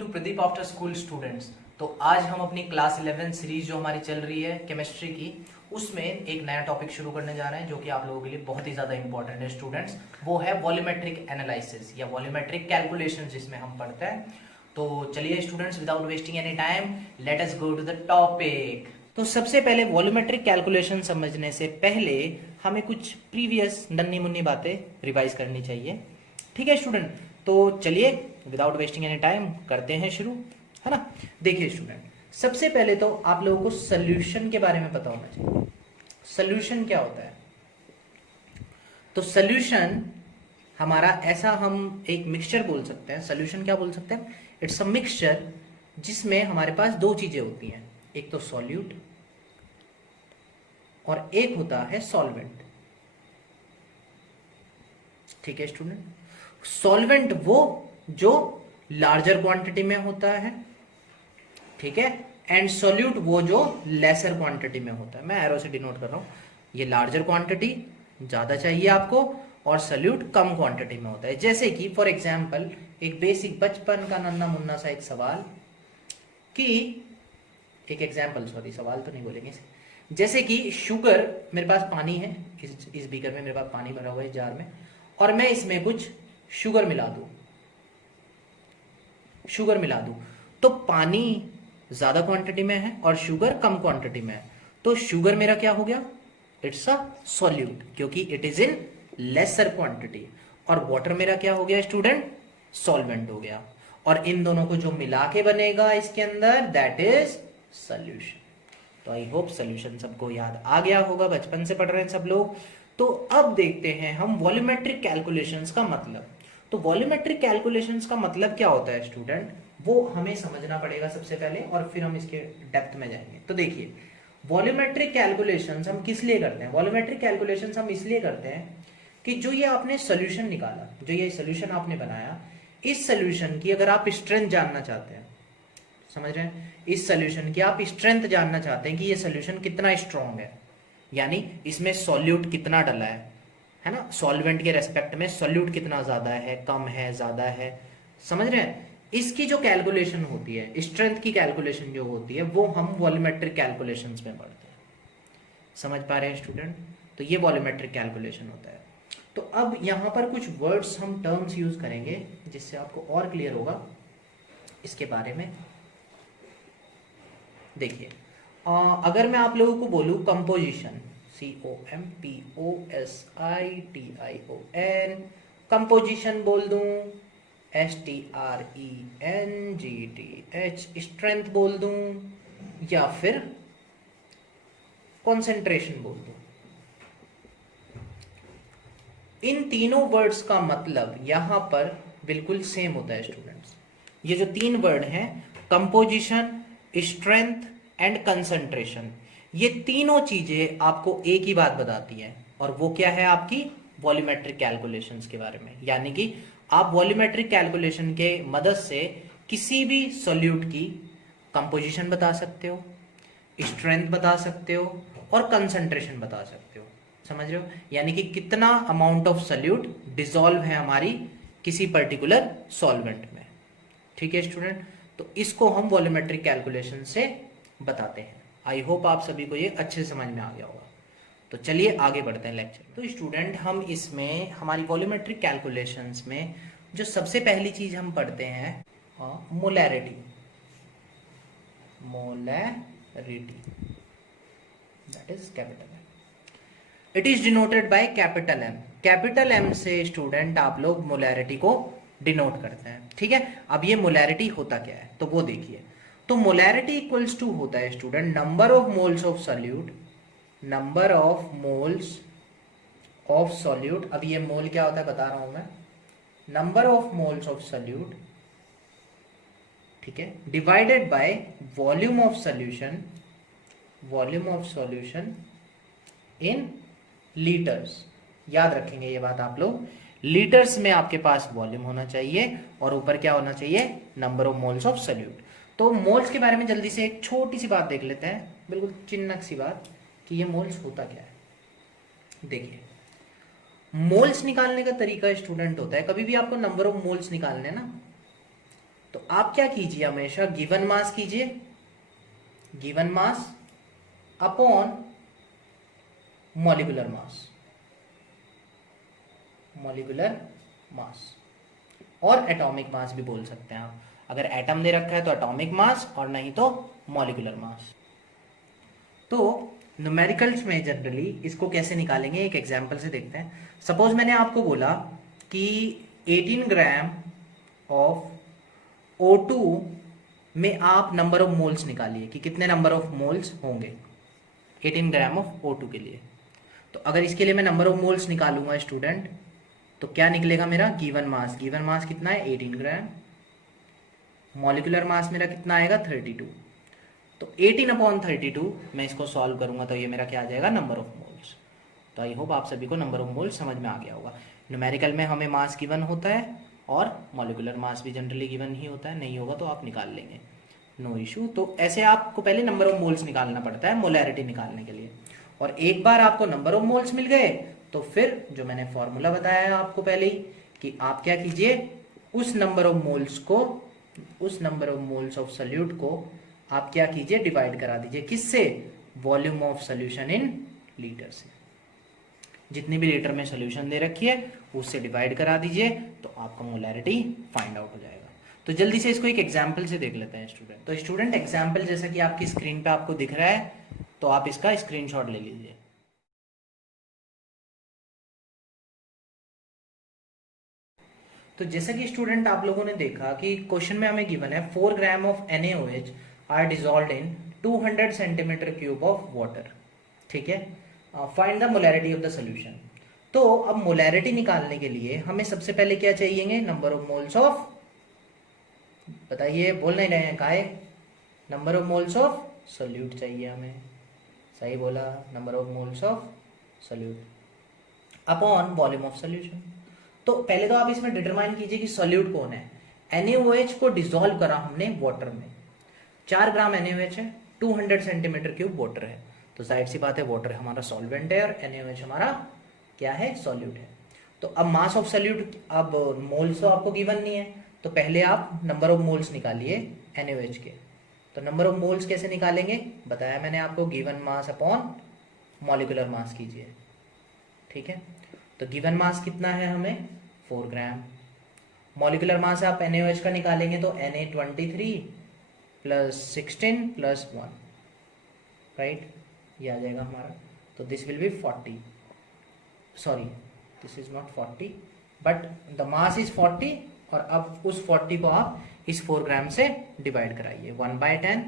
To Pradeep after school students. तो आज हम अपनी क्लास 11 सीरीज जो हमारी चल रही है केमिस्ट्री की, उसमें एक नया टॉपिक शुरू करने जा रहे हैं जो कि आप लोगों के लिए बहुत ही ज़्यादा इंपॉर्टेंट है स्टूडेंट्स। वो है वॉल्यूमेट्रिक एनालिसिस या वॉल्यूमेट्रिक कैलकुलेशन जिसमें हम पढ़ते हैं। तो चलिए students, without wasting any time let us go to the topic. तो सबसे पहले वॉल्यूमेट्रिक कैलकुलेशन समझने से पहले हमें कुछ प्रीवियस नन्ही मुन्नी बातें रिवाइज करनी चाहिए। ठीक है स्टूडेंट, तो चलिए विदाउट वेस्टिंग एनी टाइम करते हैं शुरू, है ना। देखिए स्टूडेंट, सबसे पहले तो आप लोगों को सोल्यूशन के बारे में पता होना चाहिए। सोल्यूशन क्या होता है? तो सोल्यूशन हमारा ऐसा, हम एक मिक्सचर बोल सकते हैं। सोल्यूशन क्या बोल सकते हैं? इट्स अ मिक्सचर जिसमें हमारे पास दो चीजें होती हैं, एक तो सॉल्यूट और एक होता है सॉल्वेंट। ठीक है स्टूडेंट, सॉल्वेंट वो जो लार्जर क्वांटिटी में होता है, ठीक है, एंड सॉल्यूट वो जो लेसर क्वांटिटी में होता है। मैं एरो से डिनोट कर रहा हूं, ये लार्जर क्वांटिटी ज्यादा चाहिए आपको और सॉल्यूट कम क्वांटिटी में होता है। जैसे कि फॉर एग्जांपल एक बेसिक बचपन का नन्ना मुन्ना सा एक सवाल कि एक एग्जांपल, सॉरी सवाल तो नहीं बोलेंगे, जैसे कि शुगर, मेरे पास पानी है, इस बीकर में मेरे पास पानी भरा हुआ है जार में, और मैं इसमें कुछ शुगर मिला दूं, तो पानी ज्यादा क्वांटिटी में है और शुगर कम क्वांटिटी में है, तो शुगर मेरा क्या हो गया? इट्स अ सॉल्यूट, क्योंकि it is in laser quantity. और वाटर मेरा क्या हो गया स्टूडेंट? सॉल्वेंट हो गया। और इन दोनों को जो मिला के बनेगा इसके अंदर, दैट इज सोल्यूशन। तो आई होप सोल्यूशन सबको याद आ गया होगा, बचपन से पढ़ रहे हैं सब लोग। तो अब देखते हैं हम वॉल्यूमेट्रिक कैलकुलेशंस का मतलब। तो वॉल्यूमेट्रिक कैलकुलेशंस का मतलब क्या होता है स्टूडेंट, वो हमें समझना पड़ेगा सबसे पहले, और फिर हम इसके डेप्थ में जाएंगे। तो देखिए, वॉल्यूमेट्रिक कैलकुलेशंस हम किस लिए करते हैं? वॉल्यूमेट्रिक कैलकुलेशंस हम इसलिए करते हैं कि जो ये आपने सोल्यूशन निकाला, जो ये सोल्यूशन आपने बनाया, इस सोल्यूशन की अगर आप स्ट्रेंथ जानना चाहते हैं, समझ रहे हैं, इस सोल्यूशन की आप स्ट्रेंथ जानना चाहते हैं कि ये सोल्यूशन कितना स्ट्रॉन्ग है, यानी इसमें सॉल्यूट कितना डला है ना, सॉल्वेंट के रेस्पेक्ट में सॉल्यूट कितना ज्यादा है, कम है, ज्यादा है, समझ रहे हैं। इसकी जो कैलकुलेशन होती है, स्ट्रेंथ की कैलकुलेशन जो होती है, वो हम वॉल्यूमेट्रिक कैलकुलेशंस में पढ़ते हैं। समझ पा रहे हैं स्टूडेंट? तो ये वॉल्यूमेट्रिक कैलकुलेशन होता है। तो अब यहां पर कुछ वर्ड्स, हम टर्म्स यूज करेंगे जिससे आपको और क्लियर होगा इसके बारे में। देखिए, अगर मैं आप लोगों को बोलूं कंपोजिशन, COMPOSITION, कंपोजिशन बोल दूं, STRENGTH, स्ट्रेंथ बोल दूं, या फिर कंसंट्रेशन बोल दूं, इन तीनों वर्ड्स का मतलब यहां पर बिल्कुल सेम होता है स्टूडेंट्स। ये जो तीन वर्ड हैं, कंपोजिशन, स्ट्रेंथ एंड कंसंट्रेशन, ये तीनों चीजें आपको एक ही बात बताती हैं, और वो क्या है? आपकी वॉल्यूमेट्रिक कैलकुलेशंस के बारे में। यानी कि आप वॉल्यूमेट्रिक कैलकुलेशन के मदद से किसी भी सॉल्यूट की कंपोजिशन बता सकते हो, स्ट्रेंथ बता सकते हो, और कंसंट्रेशन बता सकते हो। समझ रहे हो? यानी कि कितना अमाउंट ऑफ सॉल्यूट डिसॉल्व है हमारी किसी पर्टिकुलर सॉल्वेंट में। ठीक है स्टूडेंट, तो इसको हम वॉल्यूमेट्रिक कैलकुलेशन से बताते हैं। आई होप आप सभी को ये अच्छे से समझ में आ गया होगा। तो चलिए आगे बढ़ते हैं लेक्चर। तो स्टूडेंट, हम इसमें हमारी वॉल्यूमेट्रिक कैलकुलेशंस में जो सबसे पहली चीज हम पढ़ते हैं, molarity. That is capital M. It is denoted by capital M. Capital M से स्टूडेंट आप लोग मोलैरिटी को डिनोट करते हैं। ठीक है, अब ये मोलैरिटी होता क्या है तो वो देखिए। तो मोलैरिटी इक्वल्स टू होता है student number of moles of solute, number of moles of solute. अब ये मोल क्या होता है बता रहा हूं मैं, number of moles of solute, ठीक है, divided by volume of solution, volume of solution in litres. याद रखेंगे ये बात आप लोग, लीटर्स में आपके पास वॉल्यूम होना चाहिए और ऊपर क्या होना चाहिए? Number of moles of solute. तो मोल्स के बारे में जल्दी से एक छोटी सी बात देख लेते हैं, बिल्कुल चिन्नक सी बात, कि ये मोल्स होता क्या है। देखिए, मोल्स निकालने का तरीका स्टूडेंट होता है, कभी भी आपको नंबर ऑफ मोल्स निकालने ना, तो आप क्या कीजिए, हमेशा गिवन मास कीजिए, गिवन मास अपॉन मॉलिक्यूलर मास, मॉलिक्यूलर मास, और एटॉमिक मास भी बोल सकते हैं आप। अगर एटम दे रखा है तो एटॉमिक मास, और नहीं तो मॉलिक्यूलर मास। तो न्यूमेरिकल्स में जनरली इसको कैसे निकालेंगे, एक एग्जांपल से देखते हैं। सपोज मैंने आपको बोला कि 18 ग्राम ऑफ O2 में आप नंबर ऑफ मोल्स निकालिए कि कितने नंबर ऑफ मोल्स होंगे 18 ग्राम ऑफ O2 के लिए। तो अगर इसके लिए मैं नंबर ऑफ मोल्स निकालूंगा स्टूडेंट, तो क्या निकलेगा मेरा, गिवन मास, गिवन मास कितना है 18 ग्राम, मॉलिक्यूलर मास मेरा कितना आएगा 32। तो 18/32 मैं इसको सॉल्व करूंगा तो ये मेरा क्या आ जाएगा, नंबर ऑफ मोल्स। तो आई होप आप सभी को नंबर ऑफ मोल्स समझ में आ गया होगा। न्यूमेरिकल में हमें मास गिवन होता है और मॉलिक्यूलर मास भी जनरली गिवन ही होता है, नहीं होगा तो आप निकाल लेंगे, नो इशू। तो ऐसे आपको पहले नंबर ऑफ मोल्स निकालना पड़ता है मोलैरिटी निकालने के लिए। और एक बार आपको नंबर ऑफ मोल्स मिल गए तो फिर जो मैंने फॉर्मूला बताया है आपको पहले ही कि आप क्या कीजिए, उस नंबर ऑफ मोल्स को, उस number of moles of solute को आप क्या कीजिए, डिवाइड करा दीजिए, किससे, volume of solution in litre से। जितनी भी लीटर में सोल्यूशन दे रखी है उससे डिवाइड करा दीजिए, तो आपका मोलैरिटी फाइंड आउट हो जाएगा। तो जल्दी से इसको एक एग्जाम्पल से देख लेते हैं स्टूडेंट। तो स्टूडेंट एग्जाम्पल जैसा कि आपकी स्क्रीन पे आपको दिख रहा है, तो आप इसका स्क्रीनशॉट ले लीजिए। तो जैसा कि स्टूडेंट आप लोगों ने देखा कि क्वेश्चन में हमें गिवन है 4 gram of NaOH are dissolved in 200 centimetre cube of water, ठीक है। Find the molarity of the solution. तो अब मोलैरिटी निकालने के लिए हमें सबसे पहले क्या चाहिए, नंबर ऑफ मोल्स ऑफ, बताइए, बोल नहीं रहे हैं, काहे, number of moles of solute चाहिए हमें, सही बोला, number of moles of solute upon volume of solution. तो पहले तो आप इसमें डिटरमाइन कीजिए कि सोल्यूट कौन है। NaOH को डिसॉल्व करा हमने वाटर में, 4 ग्राम NaOH है, 200 सेंटीमीटर क्यूब वाटर है, तो जाहिर सी बात है वाटर हमारा सॉल्वेंट है और NaOH हमारा क्या है, सॉल्यूट है। तो अब मास ऑफ सोल्यूट, अब मोल्स तो आपको गिवन नहीं है, तो पहले आप नंबर ऑफ मोल्स निकालिए NaOH के। तो नंबर ऑफ मोल्स कैसे निकालेंगे, बताया मैंने आपको, गिवन मास अपॉन मॉलिक्यूलर मास कीजिए, ठीक है। तो गिवन मास कितना है हमें 4 ग्राम, मॉलिक्यूलर मास आप NaOH का निकालेंगे तो Na23 प्लस 16 प्लस 1, राइट, ये आ जाएगा हमारा। तो this will be 40, sorry this is not 40 but the mass is 40, और अब उस 40 को आप इस 4 ग्राम से डिवाइड कराइए 1/10,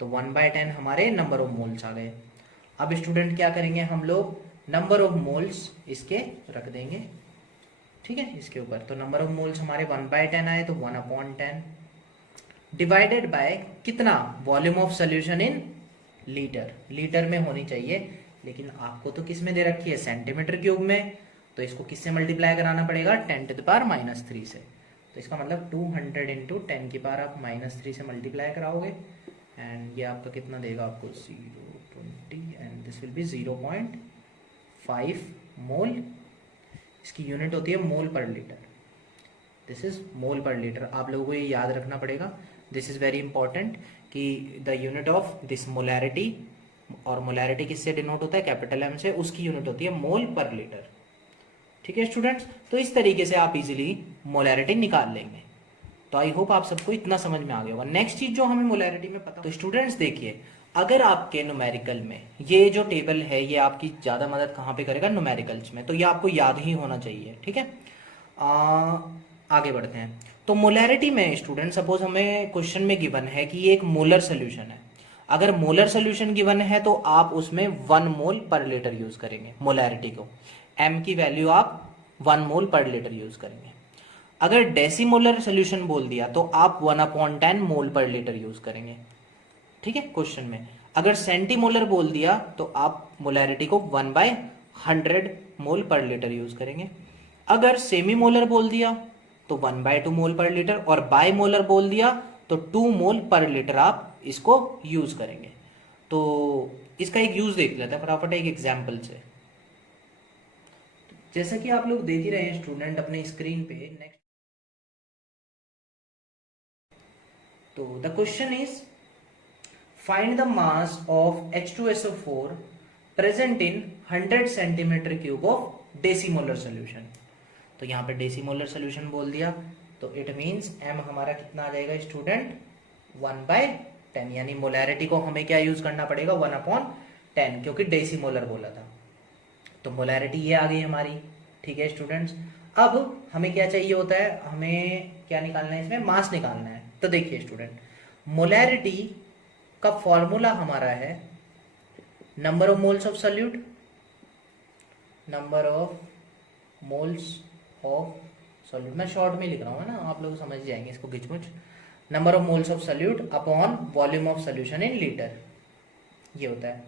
तो 1/10 हमारे नंबर ऑफ मोल्स आ गए। अब स्टूडेंट क्या करेंगे, हम लोग नंबर ऑफ मोल्स इसके रख देंगे, ठीक है, इसके ऊपर। तो नंबर ऑफ मोल्स हमारे 1/10 आए, तो 1/10 डिवाइडेड बाय कितना, volume of solution in litre, litre में होनी चाहिए, लेकिन आपको तो किस में दे रखी है, सेंटीमीटर क्यूब में, तो इसको किससे मल्टीप्लाई कराना पड़ेगा, 10⁻³ से। तो इसका मतलब 200 इंटू 10⁻³ से मल्टीप्लाई कराओगे, एंड ये आपका कितना देगा आपको 0.20, एंड दिस विल बी 0.5 मोल। इसकी यूनिट होती है मोल पर लीटर, दिस इज मोल पर लीटर, आप लोगों को ये याद रखना पड़ेगा, दिस इज वेरी इंपॉर्टेंट कि the unit of this molarity, और मोलैरिटी किससे डिनोट होता है, कैपिटल M से, उसकी यूनिट होती है मोल पर लीटर, ठीक है स्टूडेंट्स। तो इस तरीके से आप इजीली मोलैरिटी निकाल लेंगे। तो आई होप आप सबको इतना समझ में आ गया होगा। नेक्स्ट चीज जो हमें मोलैरिटी में पता, तो स्टूडेंट्स देखिए, अगर आपके न्यूमेरिकल में ये जो टेबल है ये आपकी ज्यादा मदद कहाँ पे करेगा, न्यूमेरिकल्स में, तो ये आपको याद ही होना चाहिए, ठीक है। आगे बढ़ते हैं। तो मोलैरिटी में स्टूडेंट, सपोज हमें क्वेश्चन में गिवन है कि ये एक मोलर सोल्यूशन है, अगर मोलर सोल्यूशन गिवन है तो आप उसमें 1 मोल पर लीटर यूज करेंगे, मोलैरिटी को M की वैल्यू आप 1 मोल पर लीटर यूज करेंगे। अगर डेसीमोलर सोल्यूशन बोल दिया तो आप 1/10 मोल पर लीटर यूज करेंगे, ठीक है, क्वेश्चन में। अगर सेंटीमोलर बोल दिया तो आप मोलैरिटी को 1/100 मोल पर लीटर यूज करेंगे। अगर सेमी मोलर बोल दिया तो 1/2 मोल पर लीटर, और बाई मोलर बोल दिया तो 2 मोल पर लीटर आप इसको यूज करेंगे। तो इसका एक यूज देख लेते हैं फटाफट एक एग्जाम्पल से। जैसा कि आप लोग देख ही रहे हैं स्टूडेंट अपने स्क्रीन पे, नेक्स्ट तो the question is find the mass of H2SO4 present in 100 centimetre cube of decimolar solution. तो यहाँ पे डेसीमोलर सोल्यूशन बोल दिया, तो इट मीन्स m हमारा कितना आ जाएगा स्टूडेंट 1/10, यानी मोलैरिटी को हमें क्या यूज करना पड़ेगा 1/10, क्योंकि डेसीमोलर बोला था। तो मोलैरिटी ये आ गई हमारी। ठीक है स्टूडेंट्स, अब हमें क्या चाहिए होता है, हमें क्या निकालना है, इसमें मास निकालना है। तो देखिए स्टूडेंट, मोलैरिटी का फॉर्मूला हमारा है number of moles of solute, number of moles of solute, मैं शॉर्ट में लिख रहा हूँ ना, आप लोग समझ जाएंगे इसको घिचमुच। Number of moles of solute upon volume of solution in litre, ये होता है।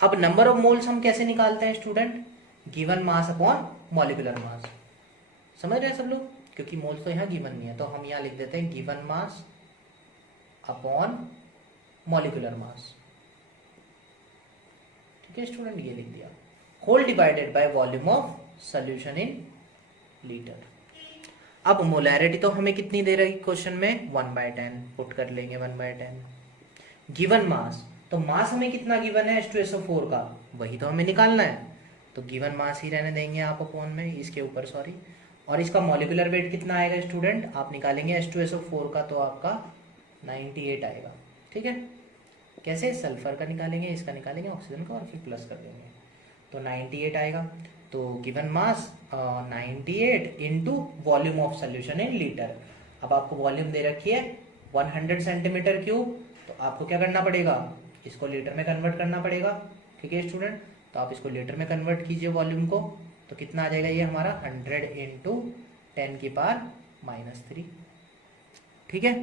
अब नंबर ऑफ मोल्स हम कैसे निकालते हैं student, given mass upon molecular मास। समझ रहे हैं सब लोग, क्योंकि मोल्स तो यहाँ गिवन नहीं है, तो हम यहाँ लिख देते हैं given mass upon molecular mass. ठीक है स्टूडेंट, ये लिख दिया, whole divided by volume of solution in litre. अब मोलैरिटी तो हमें कितनी दे रही क्वेश्चन में 1/10, पुट कर लेंगे 1/10। गिवन मास, तो मास हमें कितना गिवन है H2SO4 का, वही तो हमें निकालना है, तो गिवन मास ही रहने देंगे आप अपॉन में इसके ऊपर, सॉरी। और इसका मॉलिक्यूलर वेट कितना आएगा स्टूडेंट, आप निकालेंगे H2SO4 का, तो आपका 98 आएगा। ठीक है, कैसे, सल्फर का निकालेंगे, इसका निकालेंगे, ऑक्सीजन का, और फिर प्लस कर देंगे, तो 98 आएगा। तो given mass 98 into volume of solution in litre. अब आपको वॉल्यूम दे रखी है 100 सेंटीमीटर क्यूब, तो आपको क्या करना पड़ेगा, इसको लीटर में कन्वर्ट करना पड़ेगा। ठीक है स्टूडेंट, तो आप इसको लीटर में कन्वर्ट कीजिए वॉल्यूम को, तो कितना आ जाएगा ये हमारा 100 इंटू 10⁻³ ठीक है,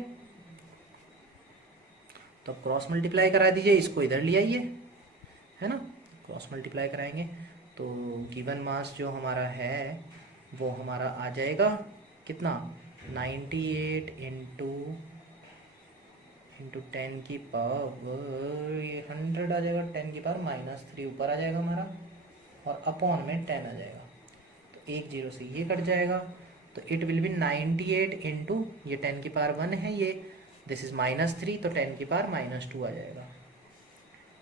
तो अब क्रॉस मल्टीप्लाई करा दीजिए, इसको इधर ले आइए, है ना, क्रॉस मल्टीप्लाई कराएंगे, तो गिवन मास जो हमारा है वो हमारा आ जाएगा कितना 98 इंटू 10 की पावर, ये 100 आ जाएगा, 10⁻³ ऊपर आ जाएगा हमारा, और अपॉन में 10 आ जाएगा, तो 1 0 से ये कट जाएगा, तो इट विल बी 98 इंटू ये 10⁻1 है ये, दिस इज -3, तो 10⁻² आ जाएगा।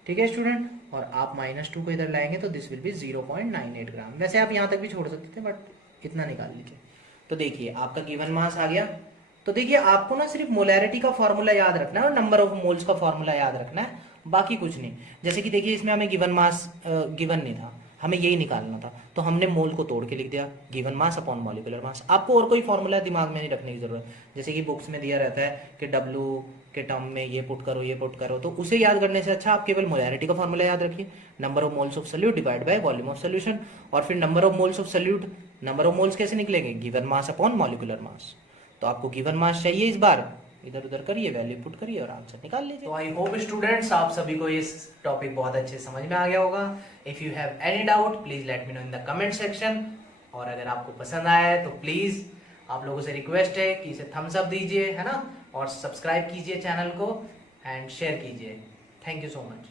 ठीक है स्टूडेंट, और आप -2 को इधर लाएंगे तो दिस विल बी 0.98 ग्राम। वैसे आप यहाँ तक भी छोड़ सकते थे, बट इतना निकाल लीजिए। तो देखिए आपका गिवन मास आ गया। तो देखिए आपको ना सिर्फ मोलैरिटी का फॉर्मूला याद रखना है और नंबर ऑफ मोल्स का फॉर्मूला याद रखना है, बाकी कुछ नहीं। जैसे कि देखिए इसमें हमें गिवन मास गिवन नहीं था, हमें यही निकालना था, तो हमने मोल को तोड़ के लिख दिया गिवन मास अपॉन मॉलिक्यूलर मास। आपको और कोई फॉर्मूला दिमाग में नहीं रखने की जरूरत, जैसे कि बुक्स में दिया रहता है कि W के टर्म में ये पुट करो ये पुट करो, तो उसे याद करने से अच्छा आप केवल मोलैरिटी का फॉर्मूला याद रखिए, number of moles of solute divide by volume of solution, और फिर number of moles of solute, number of moles कैसे निकलेंगे, गिवन मास अपॉन मॉलिक्यूलर मास। तो आपको गिवन मास चाहिए, इस बार इधर उधर करिए, वैल्यू पुट करिए और आंसर निकाल लीजिए। तो आई होप स्टूडेंट्स आप सभी को इस टॉपिक बहुत अच्छे समझ में आ गया होगा। If you have any doubt please let me know in the comment section, और अगर आपको पसंद आया है तो प्लीज आप लोगों से रिक्वेस्ट है कि इसे थम्स अप दीजिए, है ना, और सब्सक्राइब कीजिए चैनल को एंड शेयर कीजिए। Thank you so much.